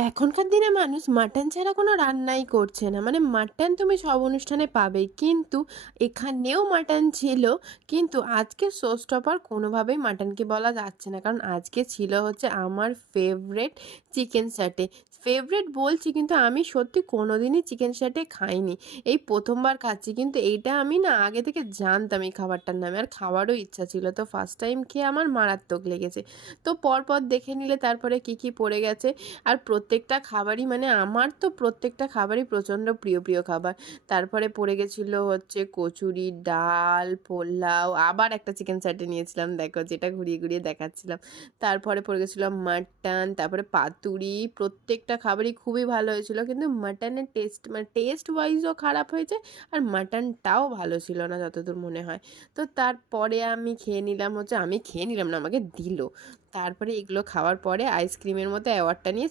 এখনকার দিনে মানুষ মাটন ছাড়া কোনো রান্নাই করছে না। মানে মাটন তুমি সব অনুষ্ঠানে পাবেই। কিন্তু এখানেও মাটন ছিল। কিন্তু আজকে শো স্টপার কোনোভাবেই মাটনকে বলা যাচ্ছে না। কারণ আজকে ছিল হচ্ছে আমার ফেভারেট চিকেন স্যাটে। ফেভারেট বলছি কিন্তু আমি সত্যি কোনোদিনই চিকেন স্যাটে খাইনি। এই ১ম বার খাচ্ছি। কিন্তু এইটা আমি না আগে থেকে জানতাম এই খাবারটার নামে। আর খাওয়ারও ইচ্ছা ছিল। তো ফার্স্ট টাইম খেয়ে আমার মারাত্মক লেগেছে। তো পরপর দেখে নিলে তারপরে কী, কী পড়ে গেছে। আর প্রত্যেকটা খাবারই মানে আমার তো প্রত্যেকটা খাবারই প্রচণ্ড প্রিয় খাবার। তারপরে পড়ে গেছিলো হচ্ছে কচুরি, ডাল, পোলাও, আবার একটা চিকেন স্যাটে নিয়েছিলাম দেখো যেটা ঘুরিয়ে, ঘুরিয়ে দেখাচ্ছিলাম। তারপরে পড়ে গেছিলো মাটন, তারপরে পাতুরি, প্রত্যেকটা খাবারই খুবই ভালো হয়েছিলো। কিন্তু মাটনের টেস্ট মানে টেস্ট ওয়াইজও খারাপ হয়েছে আর মাটনটাও ভালো ছিল না যতদূর মনে হয়। তো তারপরে আমি খেয়ে নিলাম হচ্ছে আমি খেয়ে নিলাম না আমাকে দিল। তারপরে এগুলো খাওয়ার পরে আইসক্রিমের মতো অ্যাওয়ার্ডটা নিয়ে